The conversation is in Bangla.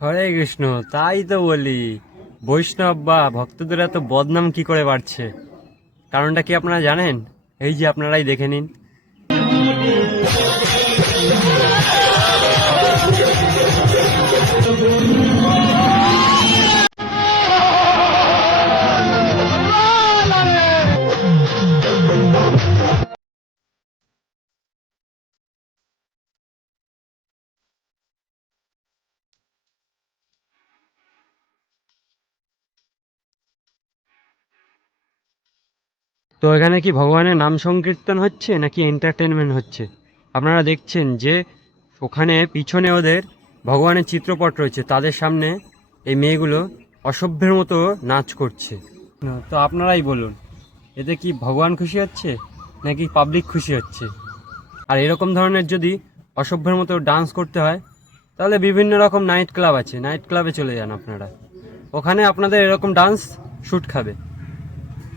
হরে কৃষ্ণ। তাই তো বলি, বৈষ্ণব বা ভক্তদের এত বদনাম কি করে বাড়ছে? কারণটা কি আপনারা জানেন? এই যে আপনারাই দেখে নিন। তো এখানে কি ভগবানের নাম সংকীর্তন হচ্ছে নাকি এন্টারটেনমেন্ট হচ্ছে? আপনারা দেখছেন যে ওখানে পিছনে ওদের ভগবানের চিত্রপট রয়েছে, তাদের সামনে এই মেয়েগুলো অসভ্যের মতো নাচ করছে। তো আপনারাই বলুন, এতে কি ভগবান খুশি হচ্ছে নাকি পাবলিক খুশি হচ্ছে? আর এরকম ধরনের যদি অসভ্যের মতো ডান্স করতে হয়, তাহলে বিভিন্ন রকম নাইট ক্লাব আছে, নাইট ক্লাবে চলে যান আপনারা। ওখানে আপনাদের এরকম ডান্স শ্যুট খাবে।